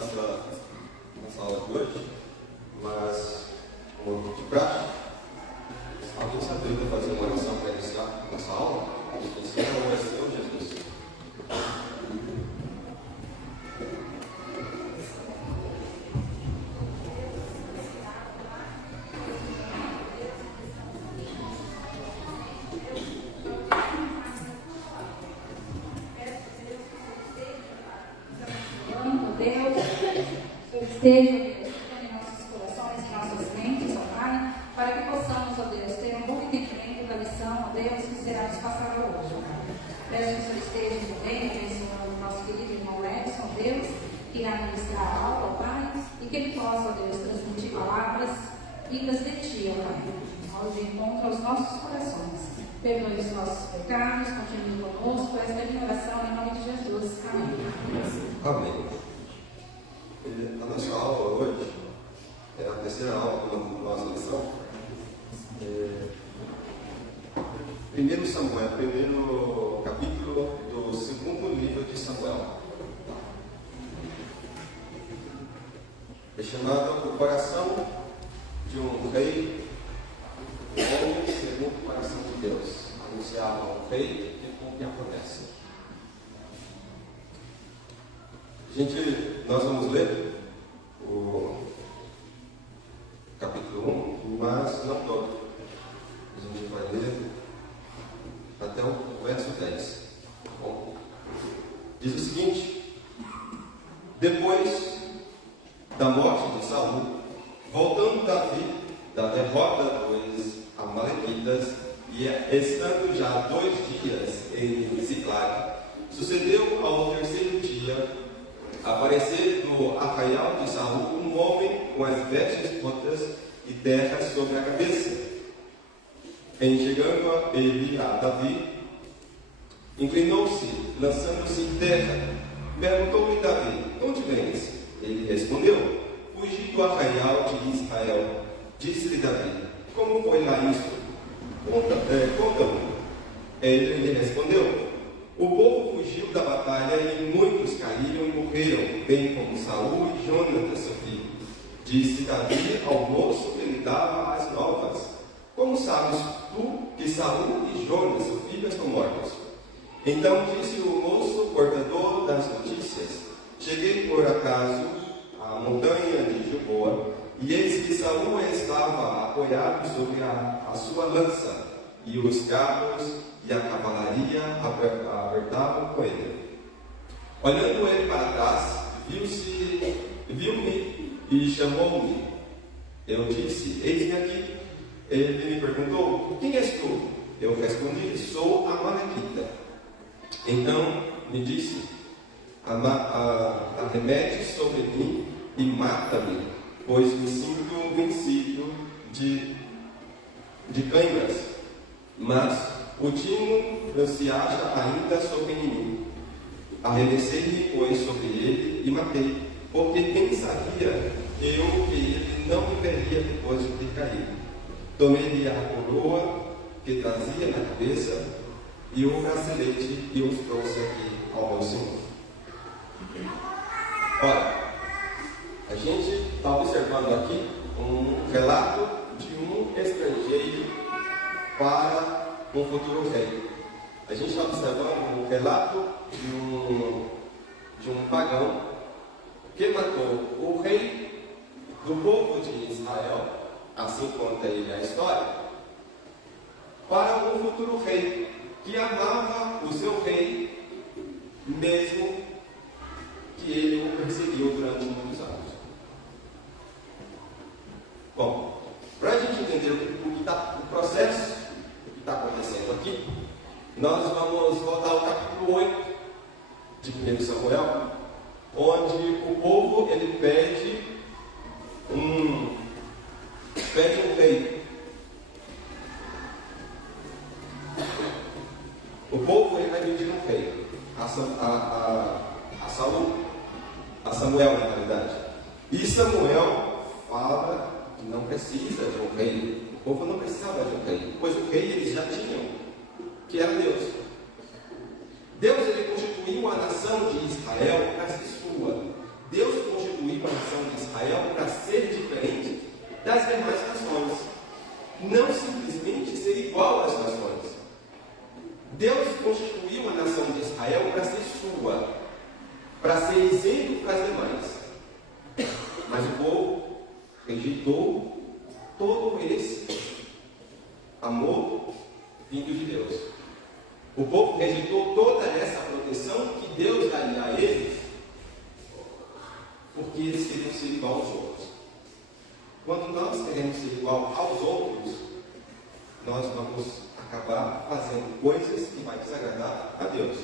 nessa aula de hoje, mas como de prática, alguém se habilita a fazer uma oração para iniciar nossa aula? Esse é o Senhor Jesus. Esteja em nossos corações, em nossas mentes, ó Pai, para que possamos, ó Deus, ter um bom entendimento da lição, ó Deus, que será nos passada hoje, ó Pai. Peço que o Senhor esteja também, abençoando o nosso querido irmão Edson, ó Deus, que irá ministrar a aula, ó Pai, e que ele possa, ó Deus, transmitir palavras vindas de Ti, ó Pai, ao de encontro aos nossos corações. Perdoe os nossos pecados, continue conosco, esta é a minha oração em nome de Jesus. Amém. Amém. A nossa aula hoje é a terceira aula da nossa lição. Primeiro Samuel, primeiro capítulo do segundo livro de Samuel. É chamado O Coração de um Rei, homem segundo o coração de Deus. Anunciava um rei que cumpre a promessa. Nós vamos ler o capítulo 1, mas não todo. A gente vai ler até o verso 10. Bom, diz o seguinte: depois da morte de Saul, voltando Davi da derrota dos amalequitas e estando já 2 dias em Ziclag, sucedeu ao terceiro dia aparecer do arraial de Saul um homem com as vestes rotas e terra sobre a cabeça. Em chegando ele a Davi, inclinou-se, lançando-se em terra. Perguntou-lhe Davi: onde vens? Ele respondeu: fugi do arraial de Israel. Disse-lhe Davi: como foi lá isso? Conta-me. Ele lhe respondeu: o povo fugiu da batalha e muitos caíram e morreram, bem como Saul e Jonatas, seu filho. Disse Davi ao moço que lhe dava as novas: como sabes tu que Saul e Jonatas, seu filho, estão mortos? Então disse o moço, portador das notícias: cheguei por acaso à montanha de Gilboa, e eis que Saul estava apoiado sobre a sua lança, e os carros e a cavalaria apertavam com ele. Olhando ele para trás, viu-me e chamou-me. Eu disse: eis-me aqui. Ele me perguntou: quem és tu? Eu respondi: sou Amalequita. Então me disse: arremete sobre mim e mata-me, pois me sinto vencido de cãibras. Mas o timo não se acha ainda sobre mim. Arremessei-me, pois, sobre ele e matei, porque pensaria que ele não me veria depois de ter caído. Tomei-lhe a coroa que trazia na cabeça e o bracelete e os trouxe aqui ao meu Senhor. Olha, a gente está observando aqui um relato de um estrangeiro para um futuro rei. A gente está observando um relato de um pagão que matou o rei do povo de Israel, assim conta ele a história, para um futuro rei que amava o seu rei, mesmo que ele o perseguiu durante muitos anos. Bom, para a gente entender o processo que está acontecendo aqui, nós vamos voltar ao capítulo 8 de 1 Samuel, onde o povo ele pede um rei. O povo ele vai pedir um rei a Samuel, na realidade. E Samuel fala que não precisa de um rei. O povo não precisava de um rei, pois o rei eles já tinham, que era Deus. Deus ele constituiu a nação de Israel para ser sua. Deus constituiu das demais nações, não simplesmente ser igual às nações. Deus constituiu a nação de Israel para ser sua, para ser exemplo para as demais. Mas o povo rejeitou todo esse amor vindo de Deus. O povo rejeitou toda essa proteção que Deus daria a eles, porque eles queriam ser igual aos outros. Quando nós queremos ser igual aos outros, nós vamos acabar fazendo coisas que vai desagradar a Deus.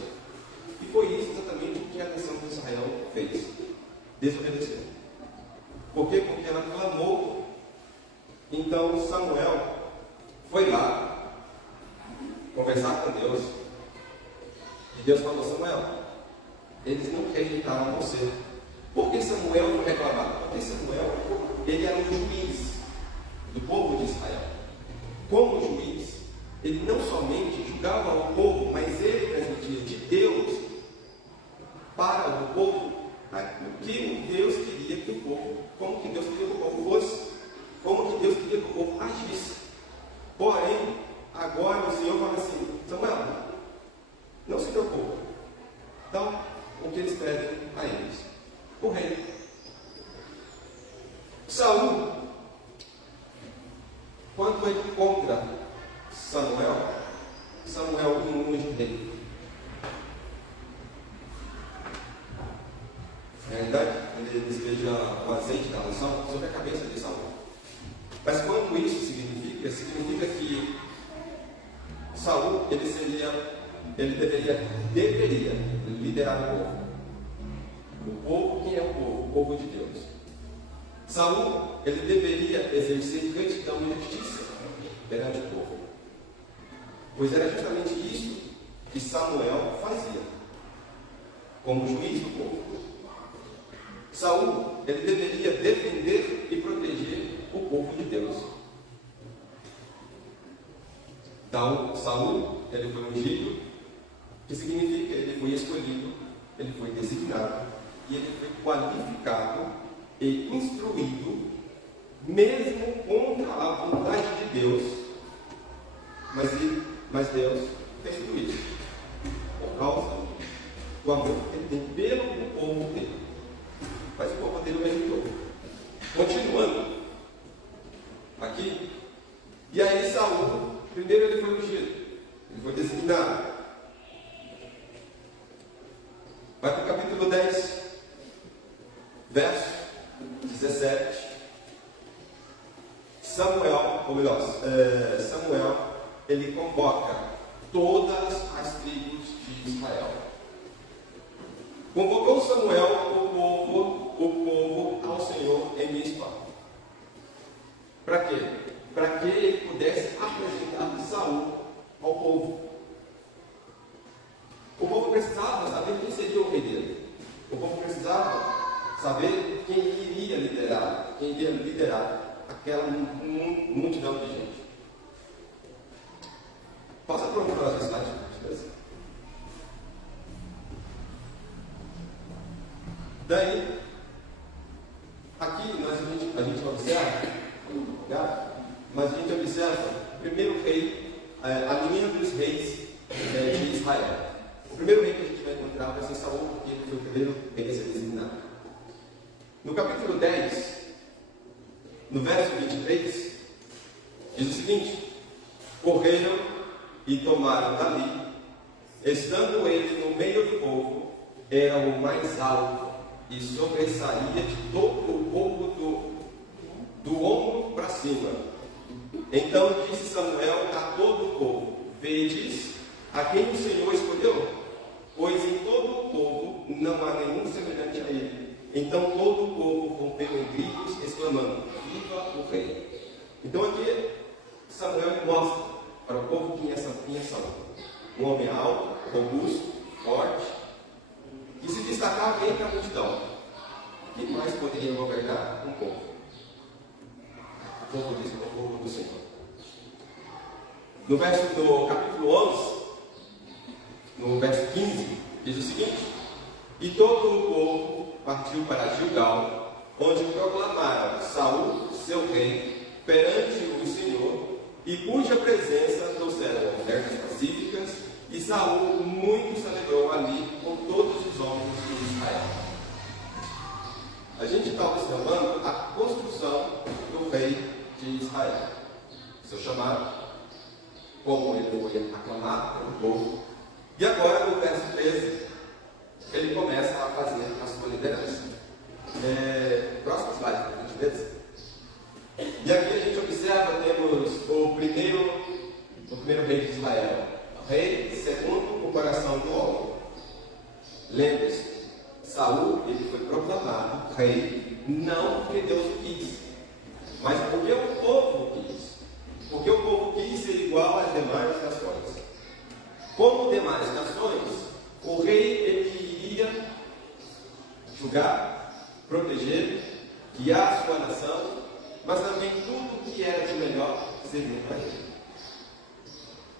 E foi isso exatamente o que a nação de Israel fez. Desobedeceu. Por quê? Porque ela clamou. Então Samuel foi lá conversar com Deus. E Deus falou: Samuel, eles não rejeitaram você. Por que Samuel foi reclamar? Porque Samuel, ele era o juiz do povo de Israel. Como juiz, ele não somente julgava o povo, mas ele transmitia de Deus para o povo o que Deus queria que o povo, como que Deus queria que o povo fosse, como que Deus queria que o povo agisse. Porém, agora o Senhor fala assim: Samuel, não se preocupe. Então, o que eles pedem a eles? O rei. Saul, quando ele encontra Samuel, Samuel não unge o rei. Na realidade, ele despeja o azeite da unção sobre a cabeça de Saul. Mas quando isso significa que Saul, ele deveria liderar o povo. O povo, quem é o povo? O povo de Deus. Saul, ele deveria exercer retidão e justiça perante o povo. Pois era justamente isso que Samuel fazia, como juiz do povo. Saul, ele deveria defender e proteger o povo de Deus. Então, Saul, ele foi ungido, que significa ele foi escolhido, ele foi designado, e ele foi qualificado e instruído, mesmo contra a vontade de Deus. Mas Deus fez tudo isso por causa do amor que ele tem pelo povo dele. Mas o povo dele o rejeitou. Continuando aqui, e aí Saul, primeiro ele foi ungido, ele foi designado. Vai para o capítulo 10, verso 17. Samuel, ele convoca todas as tribos de Israel. Convocou Samuel o povo ao Senhor em Mispa. Para quê? Para que ele pudesse apresentar Saul ao povo. O povo precisava saber quem seria o rei dele. O povo precisava saber quem iria liderar aquela multidão de gente. Passa para o próximo slide, beleza? Daí, aqui a gente observa, mas a gente observa o primeiro rei, a linha dos reis de Israel. O primeiro rei que a gente vai encontrar vai ser Saul, porque ele foi o primeiro rei a ser designado. No capítulo 10, no verso 23, diz o seguinte: correram e tomaram dali, estando ele no meio do povo, era o mais alto e sobressaía de todo o povo do ombro para cima. Então disse Samuel a todo o povo: vedes a quem o Senhor escolheu? Pois em todo o povo não há nenhum semelhante a ele. Então todo o povo rompeu em gritos, exclamando: viva o rei! Então aqui Samuel mostra para o povo quem é Saul. Um homem alto, robusto, forte, que se destacava entre a multidão. Quem mais poderia governar um povo? O povo diz: o povo do Senhor. No verso do capítulo 11, no verso 15, diz o seguinte: e todo o povo partiu para Gilgal, onde proclamaram Saul, seu rei, perante o Senhor, e cuja presença trouxeram ofertas pacíficas, e Saul muito se alegrou ali com todos os homens de Israel. A gente está observando a construção do rei de Israel, seu chamado, como ele foi aclamado pelo povo. E agora, no verso 13, ele começa a fazer a sua liderança. Próximo slide, por gentileza. E aqui a gente observa, temos o primeiro rei de Israel, rei segundo o coração do homem. Lembre-se, Saul, ele foi proclamado rei não porque Deus o quis, mas porque o povo quis. Porque o povo quis ser igual às demais nações. Como demais nações, o rei ele iria julgar, proteger, guiar a sua nação, mas também tudo que era de melhor seria para ele.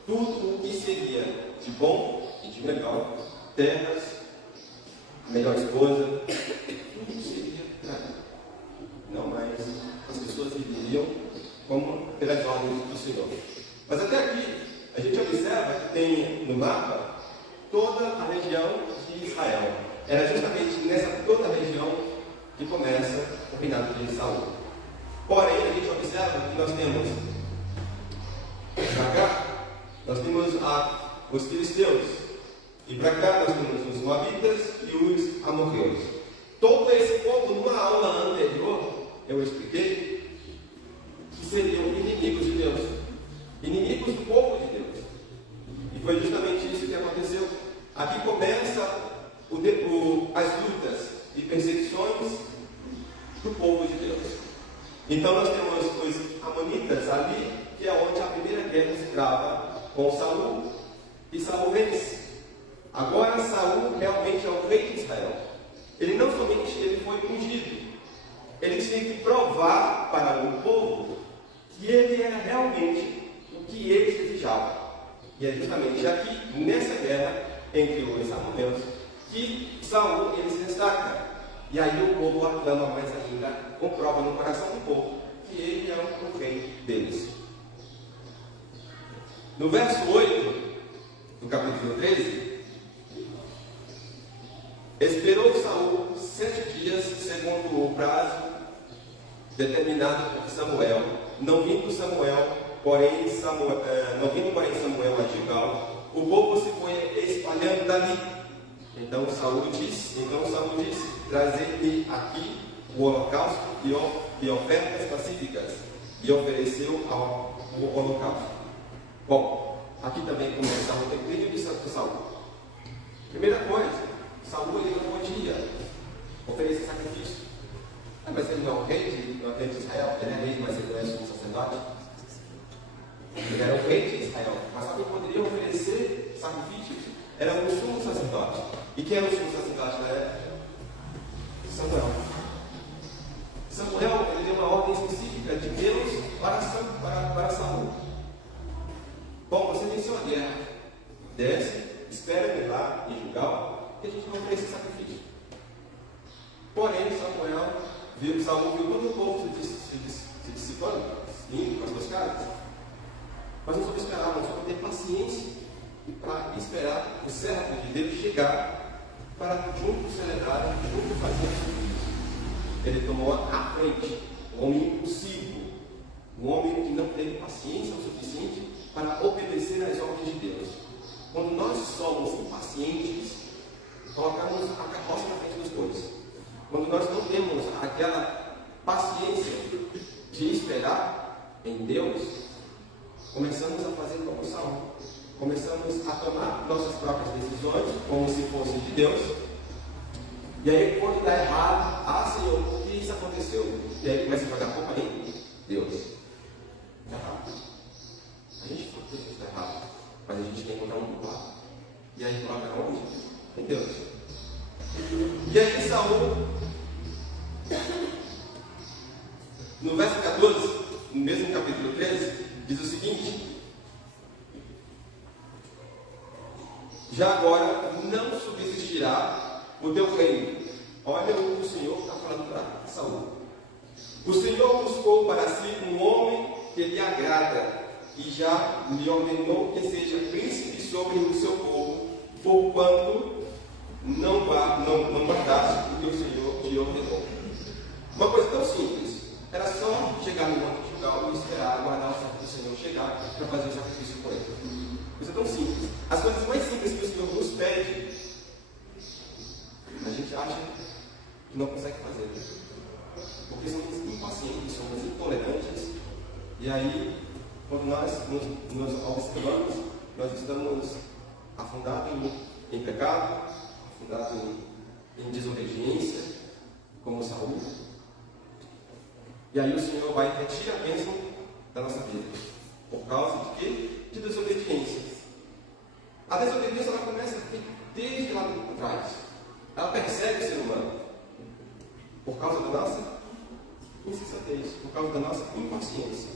Tudo o que seria de bom e de melhor, terras, melhor esposa, tudo seria para ele. Não mais as pessoas viveriam como pelas ordens do Senhor. Mas até aqui, a gente observa que tem no mapa toda a região de Israel. Era justamente nessa toda a região que começa o reinado de Saul. Porém, a gente observa que nós temos para cá, nós temos os filisteus, e para cá nós temos os moabitas e os amorreus. Todo esse povo, numa aula anterior, eu expliquei que seriam inimigos de Deus, inimigos do povo de Deus. E foi justamente isso que aconteceu. Aqui começa as lutas e perseguições do povo de Deus. Então nós temos os amonitas ali, que é onde a primeira guerra se trava com Saul, e Saul vence. Agora Saul realmente é o rei de Israel. Ele não somente ele foi ungido, ele tinha que provar para o povo que ele era realmente o que eles desejavam. E é justamente aqui, nessa guerra entre os amorreus, que Saul ele se destaca. E aí o povo aclama mais ainda, comprova no coração do povo que ele é o rei deles. No verso 8 do capítulo 13, esperou Saul 7 dias, segundo o prazo determinado por Samuel. Não vindo porém Samuel a Gilgal, o povo se foi espalhando dali. Então Saul disse: trazei-me aqui o holocausto e ofertas pacíficas. E ofereceu o holocausto. Bom, aqui também começa o declínio de Saul. Primeira coisa, Saul ele não podia oferecer sacrifício. Mas ele não é o rei de Israel, ele é rei, mas ele não é sumo sacerdote. Ele era o rei de Israel, mas alguém poderia oferecer sacrifícios. Era o sumo sacerdote. E quem era o sumo sacerdote da época? Samuel. Samuel ele deu uma ordem específica de Deus para Saul. Bom, você venceu a guerra. Desce, espera-me lá em Gilgal, que a gente vai oferecer sacrifício. Porém, Saul viu todo o povo se dissipando, indo para as suas casas. Mas nós vamos esperar, nós vamos ter paciência para esperar o servo de Deus chegar para juntos celebrarem, juntos fazerem sacrifício. Ele tomou à frente, um homem impulsivo, um homem que não teve paciência o suficiente para obedecer às ordens de Deus. Quando nós somos impacientes, colocamos a carroça na frente dos bois. Quando nós não temos aquela paciência de esperar em Deus, começamos a fazer como Saul. Começamos a tomar nossas próprias decisões, como se fossem de Deus. E aí, quando dá errado, Senhor, por que isso aconteceu? E aí começa a jogar a culpa em Deus. Está errado. A gente sabe que isso está errado, mas a gente tem que encontrar um culpado. E aí coloca onde? Em Deus. E aí Saul, no verso 14, no mesmo capítulo 13, diz o seguinte: já agora não subsistirá o teu reino. Olha o que o Senhor está falando para Saul. O Senhor buscou para si um homem que lhe agrada e já lhe ordenou que seja príncipe sobre o seu povo, porquanto não guardaste o que o Senhor te ordenou. Uma coisa tão simples, era só chegar no monte de Gilgal e esperar, aguardar o sacrifício do Senhor chegar para fazer o sacrifício por ele. Coisa tão simples. As coisas mais simples que o Senhor nos pede, a gente acha que não consegue fazer. Porque somos impacientes, somos intolerantes, e aí, quando nós nos observamos, nós estamos afundados em pecado, afundados em desobediência, como Saul. E aí o Senhor vai retirar a bênção da nossa vida. Por causa de quê? De desobediência. A desobediência ela começa desde lá de trás. Ela persegue o ser humano. Por causa da nossa insensatez, por causa da nossa impaciência.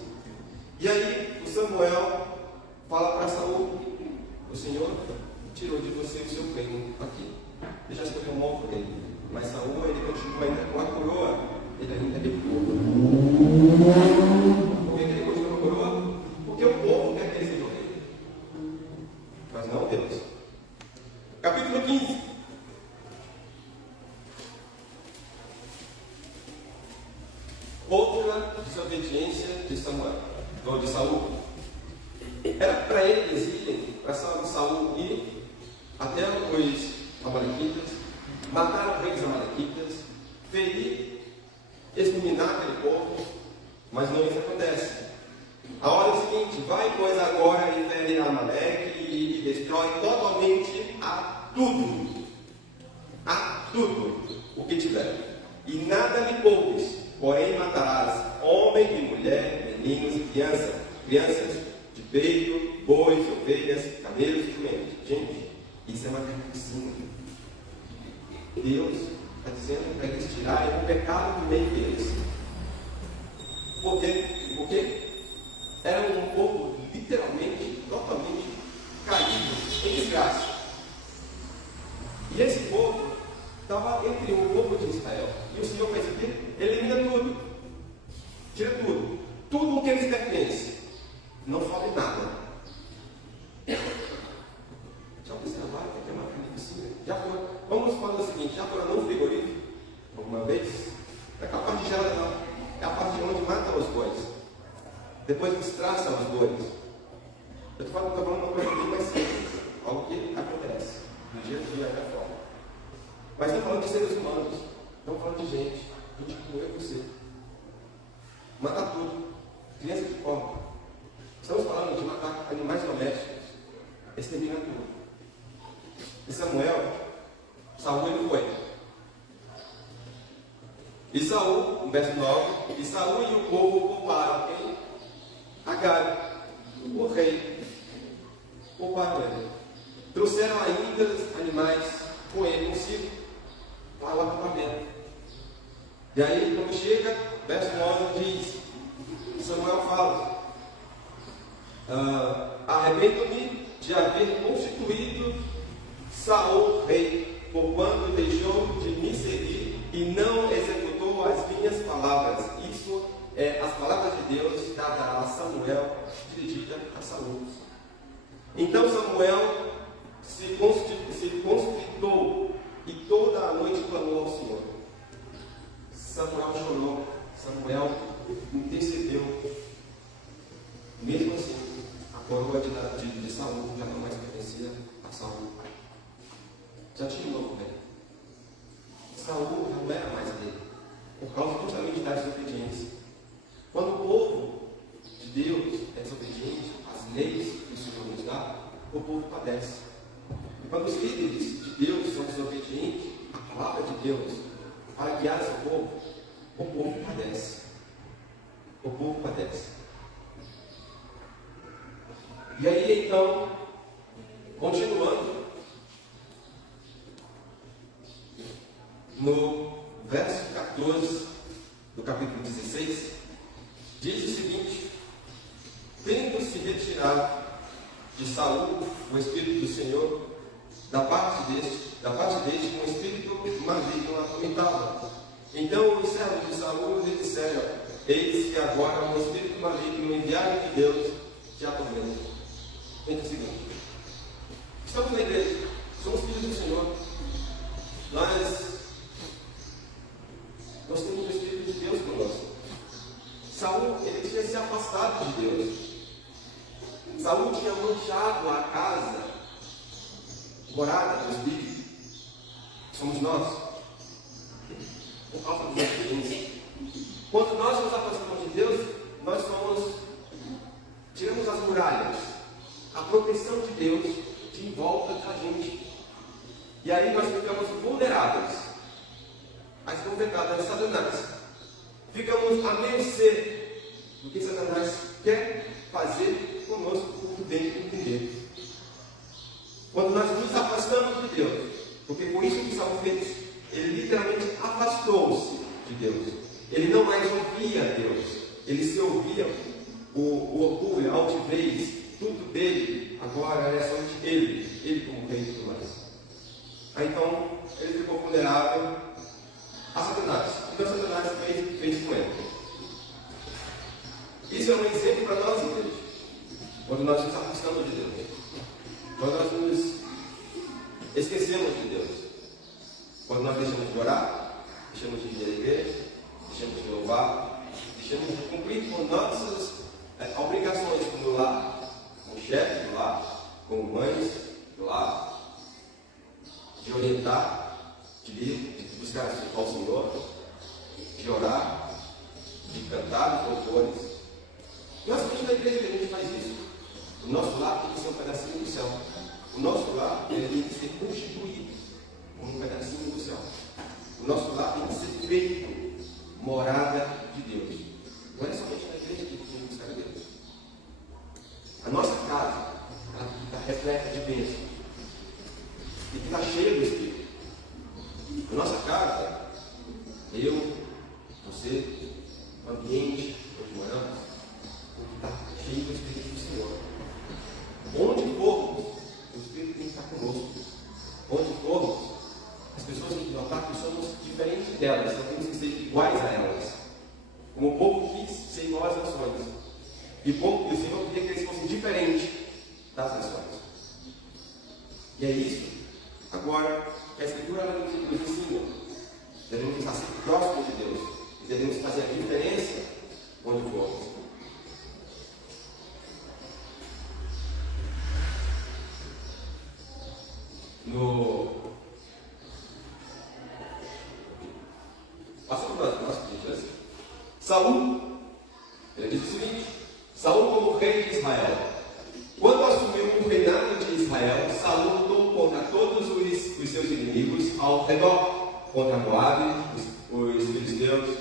E aí o Samuel fala para Saul: o Senhor tirou de você o seu reino aqui. Ele já escolheu um novo reino. Mas Saul, ele continua ainda com a coroa. Ele ainda recuou. Por que ele continua com a coroa? Porque o povo quer que ele seja o rei. Mas não Deus. Capítulo 15. Outra desobediência de Samuel, ou de Saul. Era para eles irem, para Saul ir até os amalequitas, matar os reis amalequitas, ferir, exterminar aquele povo, mas não isso acontece. A hora é o seguinte: vai pois agora e fere Amaleque e destrói totalmente a tudo o que tiver, e nada lhe poupes, porém matarás homem e mulher, meninos e crianças de peito, bois, ovelhas, camelos e jumentos. Gente, isso é uma carnificina. Deus está dizendo para eles tirarem o pecado do meio deles. Por quê? Porque era um povo literalmente, totalmente caído em desgraça. E esse povo estava entre o povo de Israel. E o Senhor fez o quê? Elimina tudo. Tira tudo. Tudo o que eles pertencem. Não sobe nada. Já observaram que é uma carnificina? Vamos falar o seguinte: já foram no frigorífico alguma vez? Não é capaz de gelar, não. É a parte de onde mata os bois. Depois destraça os bois. Eu estou falando uma coisa bem mais simples. Algo que acontece no dia a dia da forma. Mas estou falando de seres humanos. Estamos falando de gente como eu e você. Mata tudo. Criança de porco. Estamos falando de matar animais domésticos. Extermina tudo. E Saul ele foi. E Saul, no verso 9, e Saul e o povo pouparam quem? Agar, o rei. Pouparam ele. Trouxeram ainda animais com ele consigo para o acampamento. E aí, quando chega, verso 9 diz: Samuel fala: arrependo-me de haver constituído Saul rei, porquanto deixou de me seguir e não executou as minhas palavras. Isso é as palavras de Deus dadas a Samuel, dirigida a Saul. Então Samuel se constritou e toda a noite clamou ao Senhor. Samuel chorou, Samuel intercedeu. Mesmo assim, a coroa de Saul já não mais pertencia a Saul. Já tinha um novo rei. Saul não era mais dele, por causa justamente da desobediência. Quando o povo de Deus é desobediente às leis que o Senhor nos dá, o povo padece. E quando os líderes de Deus são desobedientes à palavra de Deus para guiar seu povo, o povo padece. O povo padece. E aí então, continuando, no verso 14 do capítulo 16, diz o seguinte: tendo-se retirado de Saul o Espírito do Senhor, da parte deste um espírito maligno atormentava. Então os servos de Saul lhe disseram: eis que agora um espírito maligno enviado de Deus te atormenta. Gente, é o seguinte: estamos na igreja, somos filhos do Senhor, nós temos o Espírito de Deus conosco. Saul, ele tinha se afastado de Deus. Saul tinha manchado a casa, morada do Espírito. Somos nós, por causa dos experiências. Quando nós nos afastamos de Deus, nós tiramos as muralhas, a proteção de Deus de volta da gente. E aí nós ficamos vulneráveis às convocadas de Satanás. Ficamos à mercê do que Satanás quer fazer conosco por dentro e entender. Quando nós nos afastamos de Deus, porque foi isso que Saul fez, ele literalmente afastou-se de Deus. Ele não mais ouvia Deus, ele se ouvia o orgulho, a altivez, tudo dele, agora é somente ele como rei e tudo mais. Então, ele ficou vulnerável a Satanás. Então, Satanás fez com ele. Isso é um exemplo para nós, igreja. Quando nós nos afastamos de Deus, quando nós nos esquecemos de Deus, quando nós deixamos de orar, deixamos de ir à igreja, deixamos de louvar, deixamos de cumprir com nossas obrigações como lar, como chefe do lar, como mães do lar, de orientar, de buscar ao Senhor, de orar, de cantar os louvores. Nós estamos na igreja que a gente faz isso. O nosso lar tem que ser um pedacinho do céu. O nosso lar tem que ser constituído como um pedacinho do céu. O nosso lar tem que ser feito morada de Deus. Não é somente na igreja que a gente tem que buscar Deus. A nossa casa, ela tem que estar repleta de bênção. Tem que estar cheia do Espírito. A nossa casa, eu, você, o ambiente onde moramos, tem que estar cheio do Espírito do Senhor. Onde formos, o Espírito tem que estar conosco. Onde formos, as pessoas têm que notar que somos diferentes delas, não temos que ser iguais a elas. Como o povo quis ser igual às nações. E o Senhor queria que eles fossem diferentes das nações. E é isso. Agora, a Escritura nos ensina. Devemos estar sempre próximos de Deus. E devemos fazer a diferença onde formos. Passando para as nossas Bíblias, Saul, ele diz o seguinte: Saul como rei de Israel. Quando assumiu o reinado de Israel, Saul lutou contra todos os seus inimigos ao redor, contra Moabe, os filisteus,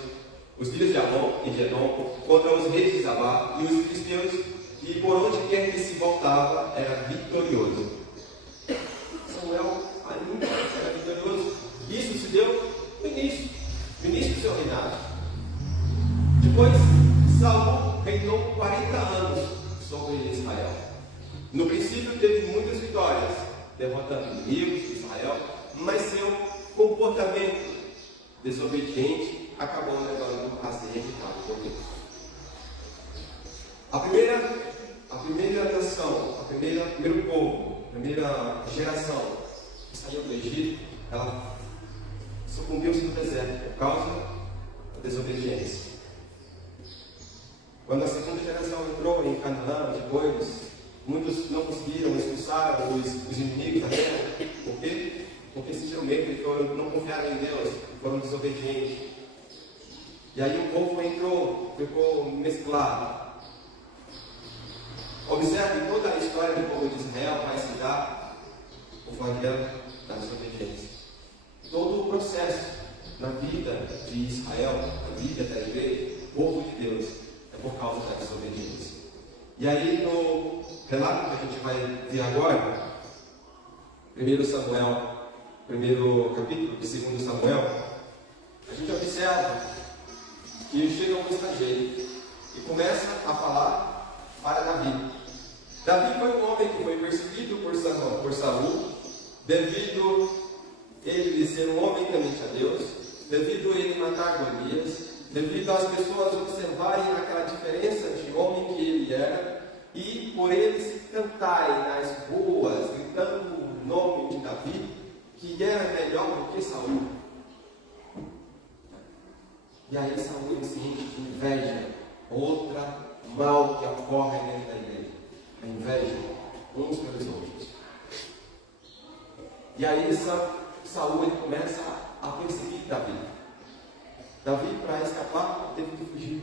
os filhos de Amon e de Edom, contra os reis de Zabá e os filisteus, e por onde quer que se voltava era vitorioso. Samuel ainda era vitorioso. Isso se deu no início do seu reinado. Depois, Saul reinou 40 anos sobre Israel. No princípio teve muitas vitórias, derrotando inimigos de Israel, mas seu comportamento desobediente acabou levando a ser rejeitado por Deus. A primeira nação, primeiro povo, a primeira geração que saiu do Egito, ela sucumbiu-se no deserto por causa da desobediência. Quando a segunda geração entrou em Canaã, depois, muitos não conseguiram expulsar os inimigos da terra. Por quê? Porque sentiram medo e não confiaram em Deus, foram desobedientes. E aí o povo ficou mesclado. Observe, toda a história do povo de Israel vai se dar o flagelo da desobediência. Todo o processo na vida de Israel, na vida da igreja, o povo de Deus, é por causa da desobediência. E aí no relato que a gente vai ver agora, 1 Samuel, primeiro capítulo de 2 Samuel, a gente observa que chega um estrangeiro e começa a falar para Davi. Davi foi um homem que foi perseguido por Saul, devido ele ser um homem temente a Deus, devido ele matar Golias, devido às pessoas observarem aquela diferença de homem que ele era, e por eles cantarem nas ruas, gritando o nome de Davi, que era melhor do que Saul. E aí Saul ele se enche de inveja, outra mal que ocorre dentro da igreja, a inveja uns pelos outros. E aí Saul ele começa a perseguir Davi. Davi, para escapar, teve que fugir.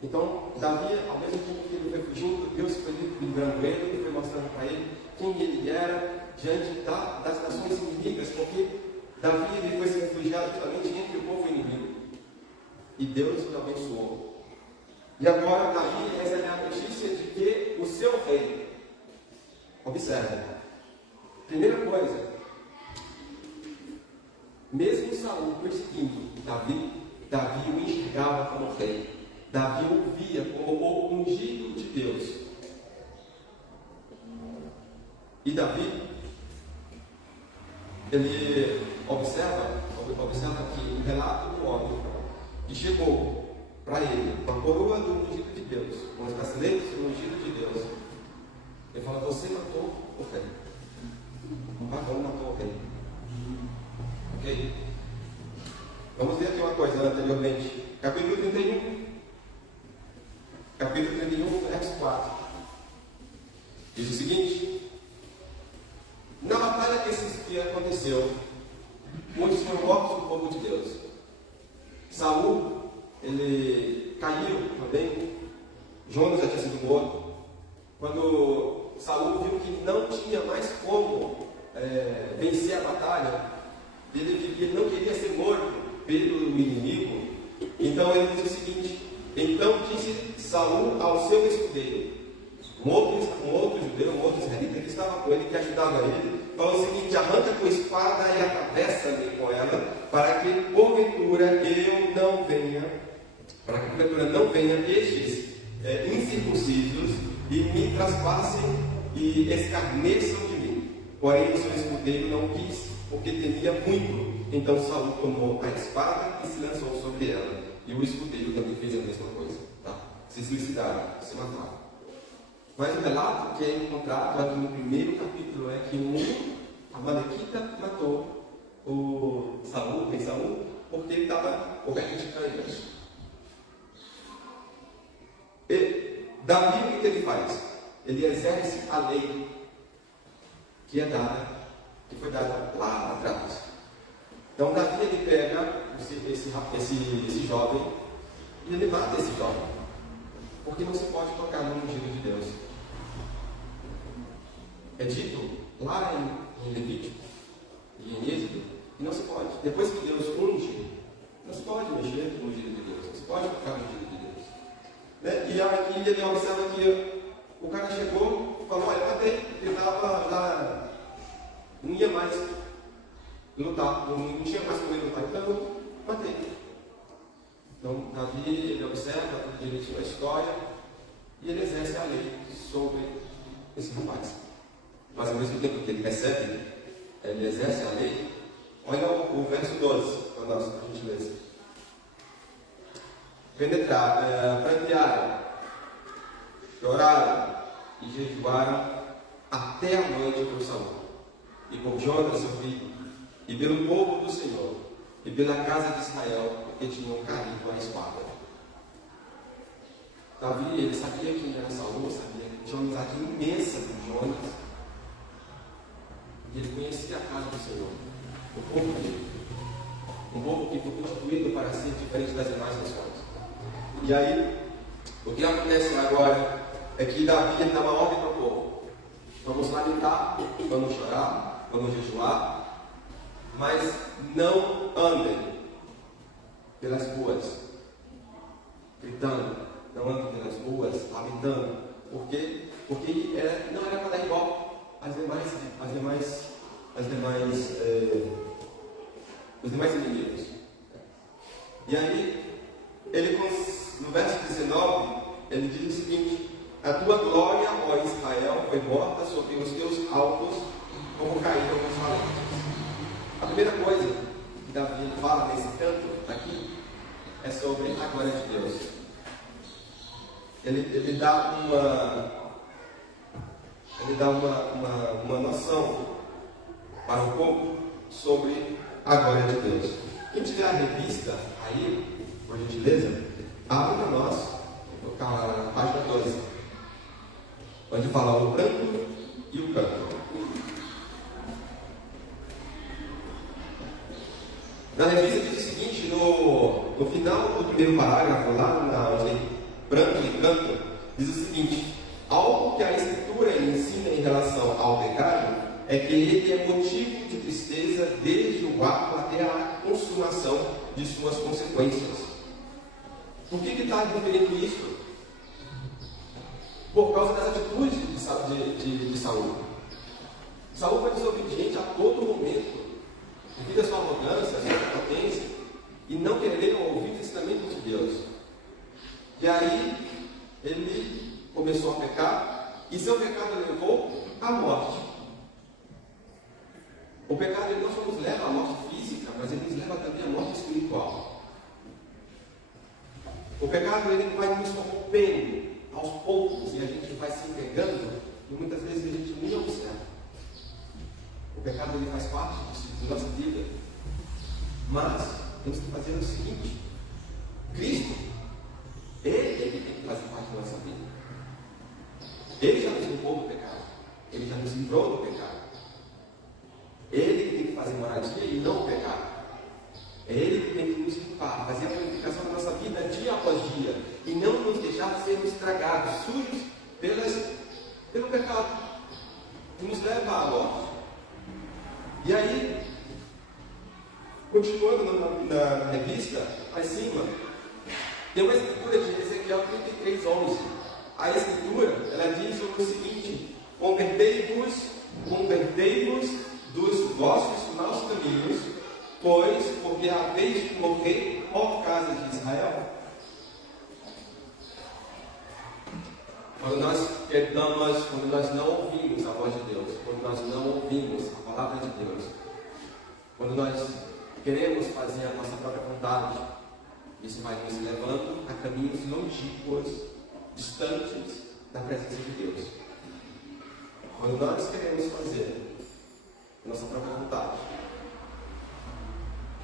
Então, Davi, ao mesmo tempo que ele foi fugindo, Deus foi livrando ele, foi mostrando para ele quem ele era diante das nações inimigas, porque Davi ele foi se refugiar justamente entre o povo inimigo. E Deus o abençoou. E agora Davi recebe a notícia de que o seu rei, observe, primeira coisa, mesmo Saul perseguindo Davi o enxergava como rei. Davi o via como o ungido de Deus. E Davi, ele observa que o relato do homem que chegou para ele com a coroa do ungido de Deus, com os braceletes do ungido de Deus, ele fala: você matou o rei. Não matou o rei. Ok? Vamos ver aqui uma coisa anteriormente. Capítulo 31. Capítulo 31, verso 4. Diz o seguinte: na batalha que aconteceu, muitos foram mortos do povo de Deus. Saul, ele caiu também. Jonas já tinha sido morto. Quando Saul viu que não tinha mais como vencer a batalha, ele não queria ser morto pelo inimigo. Então ele diz o seguinte: então disse Saul ao seu escudeiro, um outro judeu, um outro israelita que estava com ele, que ajudava ele, falou o seguinte: arranca tua espada e atravessa-me com ela, para que porventura não venha estes incircuncisos e me traspassem e escarneçam de mim. Porém o seu escudeiro não quis, porque temia muito. Então Saul tomou a espada e se lançou sobre ela. E o escudeiro também fez a mesma coisa. Tá? Se suicidaram, se mataram. Mas o relato que é encontrado aqui no primeiro capítulo é que um amalequita matou o rei Saul, porque ele estava coberto de câimbras. E Davi, o que ele faz? Ele exerce a lei que foi dada lá atrás. Então Davi ele pega esse jovem e ele mata esse jovem, porque não se pode tocar no ungido de Deus. É dito lá em Levítico e em Êxodo que não se pode. Depois que Deus unge, não se pode mexer no ungido de Deus, não se pode tocar no ungido de Deus. Né? E aqui ele observa que o cara chegou e falou: olha, matei, ele estava lá, não ia mais lutar, não tinha mais como ele lutar, então eu matei. Então Davi ele observa direitinho a história e ele exerce a lei sobre esse rapaz. Mas ao mesmo tempo que ele recebe, ele exerce a lei. Olha o verso 12 para nós, para a gente ler. Prantearam, choraram e jejuaram até a noite por Saul e por Jonas seu filho, e pelo povo do Senhor, e pela casa de Israel, porque tinham caído a espada. Davi, ele sabia quem era Saul, sabia que tinha uma amizade imensa com Jonas, e ele conhecia a casa do Senhor, o povo dele, um povo que foi constituído para ser diferente das demais nações. E aí, o que acontece agora é que Davi dá uma ordem para o povo: vamos lamentar, vamos chorar, vamos jejuar, mas não andem pelas ruas gritando, não andem pelas ruas lamentando, porque não era para dar igual às os demais inimigos. E aí no verso 19 ele diz o seguinte: a tua glória, ó Israel, foi morta sobre os teus altos, como caíram os valentes. A primeira coisa que Davi fala nesse canto aqui ele dá uma noção para o povo sobre a glória de Deus. Quem tiver a revista aí, por gentileza, abra para nós, vou colocar lá na página 12, onde fala o canto e o canto. Na revista diz o seguinte, no final do primeiro parágrafo, lá onde tem branco e canto, diz o seguinte: algo que a Escritura ensina em relação ao pecado é que ele é motivo de tristeza desde o ato até a consumação de suas consequências. Por que está referindo isso? Por causa das atitudes de Saul. Saul foi desobediente a todo momento, devido à sua arrogância, à sua prepotência, e não querer ouvir o ensinamento de Deus. E aí, ele começou a pecar, e seu pecado levou à morte. O pecado ele não só nos leva à morte física, mas ele nos leva também à morte espiritual. O pecado ele vai nos corrompendo aos poucos, e a gente vai se entregando, e muitas vezes a gente nem observa. O pecado ele faz parte da nossa vida, mas temos que fazer o seguinte: Cristo, Ele é que tem que fazer parte da nossa vida. Ele já nos livrou do pecado, Ele já nos livrou do pecado. Ele que tem que fazer moradia e não o pecado. É Ele que tem que nos limpar, fazer a purificação da nossa vida dia após dia, e não nos deixar sermos estragados, sujos pelo pecado, que nos leva à morte. E aí, continuando na revista, lá em cima, tem uma escritura de Ezequiel 33:11. A escritura, ela diz o seguinte: convertei-vos dos vossos maus caminhos, pois, porque haveis de morrer, ó casa de Israel. Quando nós não ouvimos a voz de Deus, quando nós não ouvimos a palavra de Deus, quando nós queremos fazer a nossa própria vontade, isso vai nos levando a caminhos longínquos, distantes da presença de Deus. Quando nós queremos fazer a nossa própria vontade,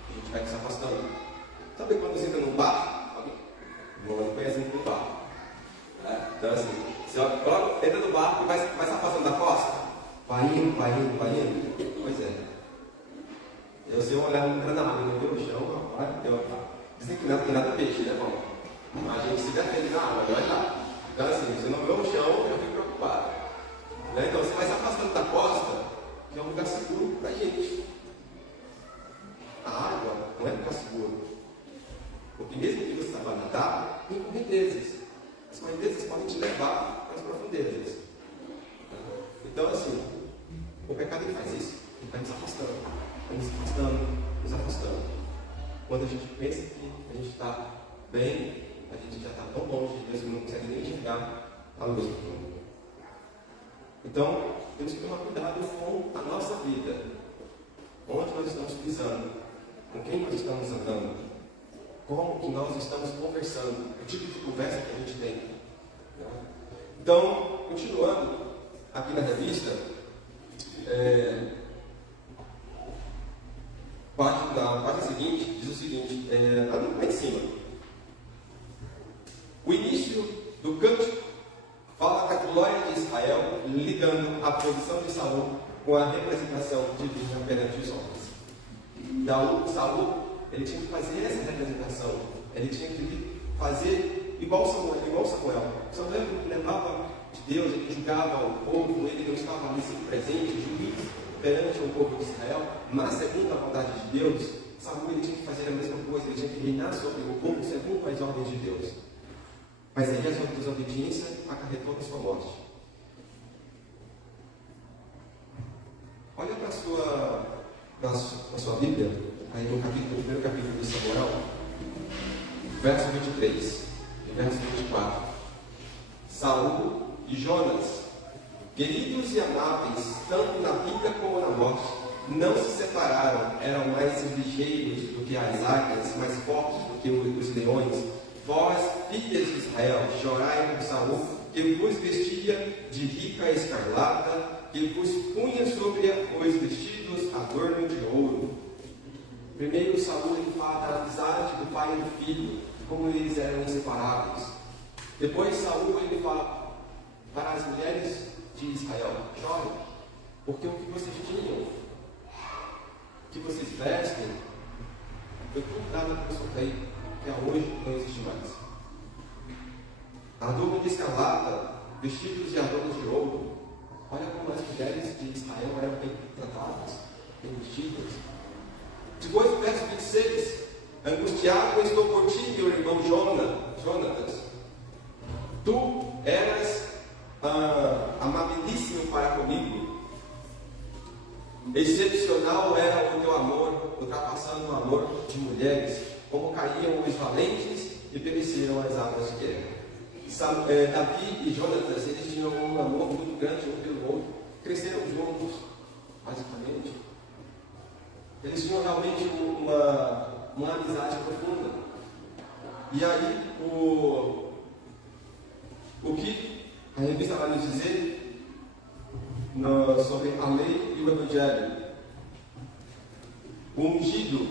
a gente vai se afastando. Sabe quando você entra num bar? Não conhece muito bar. Então assim, você entra no barco e vai se afastando da costa, vai indo. Pois é. Eu sei olhar no granado, não tem o chão, rapaz, dizem que não tem nada peixe, né, bom? A gente se defende na água, não é nada. Então assim, se não vê o chão, eu fico preocupado. Então você vai se afastando da costa, que é um lugar seguro pra gente. A água não é um lugar seguro. Porque mesmo que você saiba nadar, tem correntezas. As correntezas podem te levar para as profundezas. Então, assim, o pecado ele faz isso. Ele vai nos afastando. Quando a gente pensa que a gente está bem, a gente já está tão longe de Deus que não consegue nem enxergar a luz do mundo. Então, temos que tomar cuidado com a nossa vida. Onde nós estamos pisando? Com quem nós estamos andando? Como que nós estamos conversando, o tipo de conversa que a gente tem. Então, continuando aqui na revista, na página seguinte, diz o seguinte, lá em cima: o início do cântico fala da glória de Israel, ligando a posição de Saul com a representação divina perante os homens. Então, Saul, ele tinha que fazer essa representação, ele tinha que fazer igual Samuel. Samuel levava de Deus, ele julgava o povo, ele não estava ali sempre presente, juiz perante o povo de Israel, mas segundo a vontade de Deus, Samuel ele tinha que fazer a mesma coisa, ele tinha que reinar sobre o povo segundo as ordens de Deus. Mas aí a sua desobediência acarretou na sua morte. Olha para a sua Bíblia, aí no primeiro capítulo de Samuel, verso 23 e verso 24. Saul e Jonas, queridos e amáveis, tanto na vida como na morte, não se separaram, eram mais ligeiros do que as águias, mais fortes do que os leões. Vós, filhas de Israel, Israel, chorai por Saul, que vos vestia de rica escarlata, que vos punha sobre os vestidos adorno de ouro. Primeiro Saul ele fala da amizade do pai e do filho, como eles eram inseparáveis. Depois Saul ele fala para as mulheres de Israel: chorem, porque o que vocês tinham, o que vocês vestem, foi tudo dado pelo seu rei, que hoje não existe mais. Adorno de escarlata, vestidos de adornos de ouro. Olha como as mulheres de Israel eram bem tratadas, bem vestidas. Depois do verso 26, angustiado estou por ti, meu irmão Jonatas. Tu eras amabilíssimo para comigo. Excepcional era o teu amor, ultrapassando o amor de mulheres, como caíam os valentes e pereceram as armas de guerra. Davi e Jonatas, eles tinham um amor muito grande um pelo outro, cresceram juntos, basicamente. Eles tinham realmente uma amizade profunda. E aí, o que a revista vai nos dizer sobre a lei e o evangelho? O ungido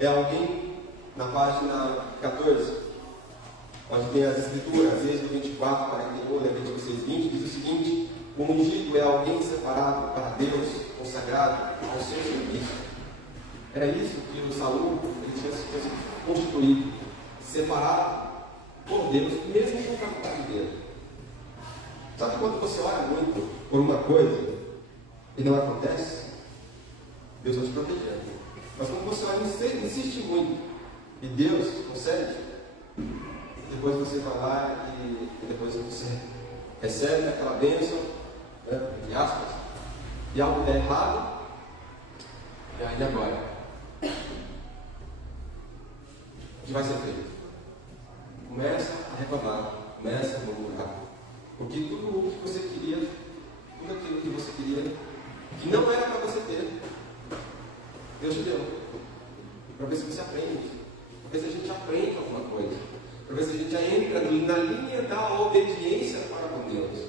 é alguém, na página 14, onde tem as escrituras, Êxodo 24, 41, Levítico 6, 20, diz o seguinte: o ungido é alguém separado para Deus, consagrado ao seu serviço. Era isso que o Saul ele tinha se constituído, separado por Deus, mesmo com a vontade dele. Sabe quando você ora muito por uma coisa e não acontece? Deus está te protegendo. Mas quando você ora, insiste muito e Deus concede, depois você vai lá e depois você recebe aquela bênção, né, entre aspas, e algo dá errado, e aí agora? O que vai ser feito? Começa a reclamar, começa a murmurar, porque tudo o que você queria, tudo aquilo que você queria, que não era para você ter, Deus te deu, para ver se você aprende, para ver se a gente aprende alguma coisa, para ver se a gente já entra na linha da obediência para com Deus.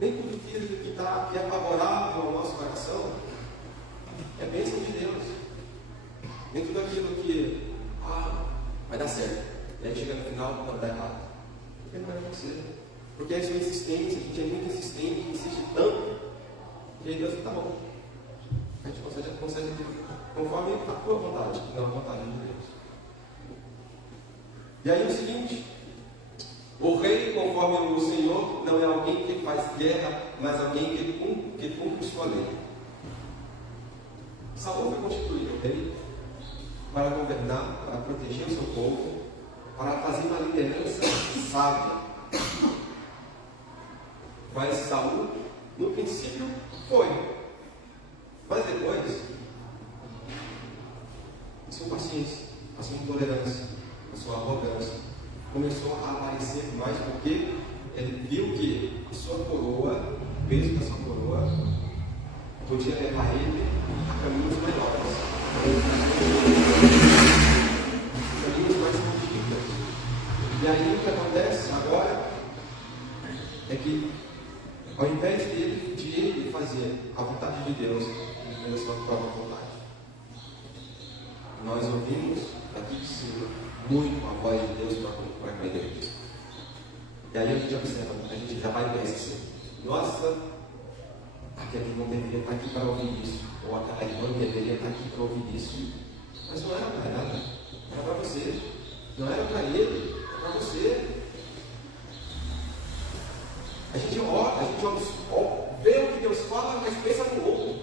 Nem tudo que é favorável ao nosso coração é bênção de Deus. Nem tudo aquilo que vai dar certo, e aí chega no final, não dá errado. Porque não é você. Porque a sua insistência, a gente é muito insistente, insiste tanto, que aí Deus está bom. A gente consegue conforme a tua vontade, não a vontade de Deus. E aí é o seguinte: o rei, conforme o Senhor, não é alguém que faz guerra, mas alguém que cumpre sua lei. Saul foi constituído rei para governar, para proteger o seu povo, para fazer uma liderança sábia. Mas Saul, no princípio, foi. Mas depois, a sua paciência, a sua intolerância, a sua arrogância começou a aparecer mais, porque ele viu que a sua coroa, o peso da sua coroa, podia levar ele a caminhos melhores, caminhos mais contínuos. E aí o que acontece agora é que, ao invés de ele fazer a vontade de Deus, ele fez a sua própria vontade. Nós ouvimos daqui de cima muito a voz de Deus para a igreja. E aí a gente observa, a gente já vai pensar assim: nossa, aquele irmão deveria estar aqui para ouvir isso, ou aquela irmã deveria estar aqui para ouvir isso. Mas não era para ela, era para você. Não era para ele, era para você. A gente ora, a gente vê o que Deus fala, mas pensa no outro.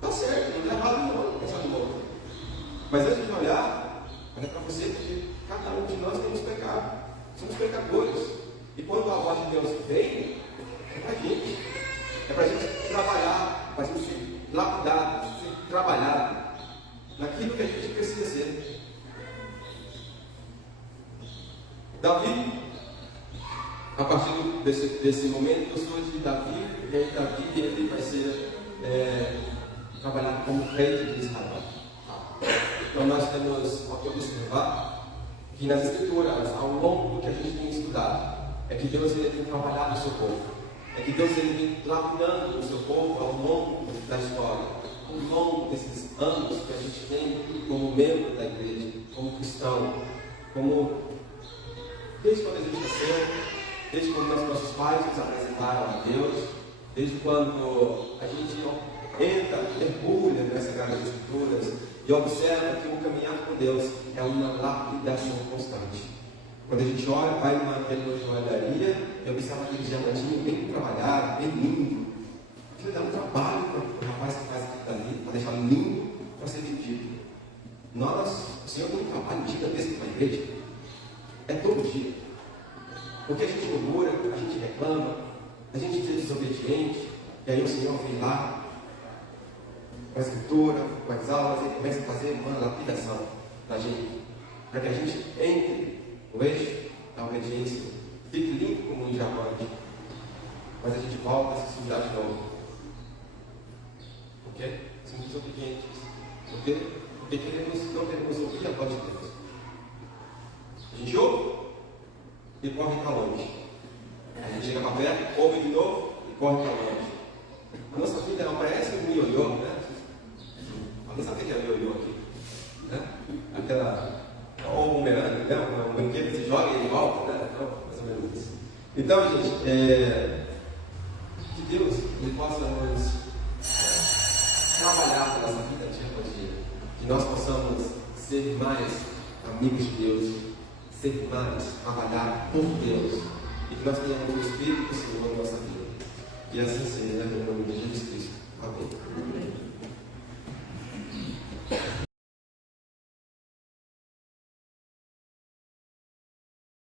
Tá certo, não é errado não pensar no outro. Mas antes de olhar, olha para você, porque cada um de nós temos pecado. Somos pecadores. E quando a voz de Deus vem, é para a gente. É para a gente trabalhar, para a gente lapidar, trabalhar naquilo que a gente precisa ser. Davi, a partir desse momento, surge Davi, e aí Davi ele vai ser trabalhado como rei de Israel. Então nós temos que observar que nas Escrituras, ao longo do que a gente tem estudado, é que Deus ele tem trabalhado o seu povo. É que Deus ele vem lapidando o seu povo ao longo da história, ao longo desses anos que a gente tem como membro da igreja, como cristão, desde quando a gente nasceu, desde quando nossos pais nos apresentaram a Deus, desde quando a gente entra, mergulha nessas Sagradas Escrituras e observa que o caminhar com Deus é uma lapidação constante. Quando a gente olha, vai numa joalharia e observa aquele diamantinho bem trabalhado, bem lindo. Aquilo dá um trabalho para o rapaz que faz aquilo dali, para deixar lindo para ser vendido. O Senhor tem um trabalho gigantesco na igreja. É todo dia. Porque a gente murmura, a gente reclama, a gente é desobediente, e aí o Senhor vem lá com a Escritura, com as aulas, e começa a fazer uma lapidação da gente, para que a gente entre no eixo da obediência, fique limpo como um diamante, mas a gente volta a se sujar de novo. Por quê? Somos desobedientes. Por quê? Porque não queremos ouvir a voz de Deus. A gente ouve e corre para longe. A gente chega para perto, ouve de novo e corre para longe. A nossa vida ela parece um ioiô, né? Alguém sabe o que é ioiô aqui? Né? Aquela. Ou um bumerangue, né? Um brinquedo que se joga e ele volta, né? Então, mais ou menos isso. Então, gente, que Deus ele possa nos trabalhar na nossa vida dia após dia. Que nós possamos ser mais amigos de Deus, ser mais trabalhar por Deus. E que nós tenhamos o Espírito do Senhor na nossa vida. E assim seja, né?